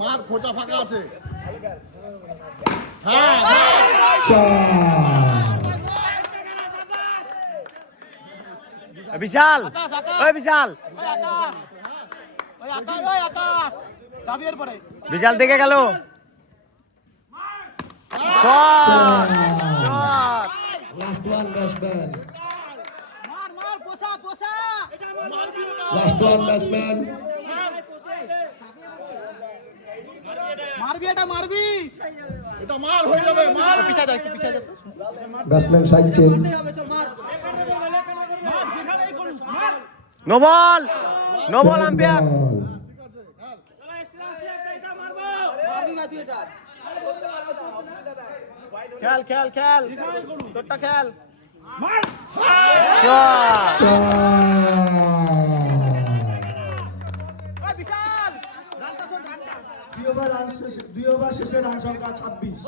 মার খোঁচা ফাঁকা আছে। বিশাল, ওই বিশাল, বিশাল দিকে গেল। Shot, shot. Last one batsman. Last one batsman. মারবি এটা মারবি, এটা মার হয়ে যাবে। মার পিছা যায়, পিছা যায়। Batsman side change. No ball, no ball umpire. Ball. খেল খেল খেল, তোরটা খেল। শট। দুই ওভার শেষে রান সংখ্যা 26।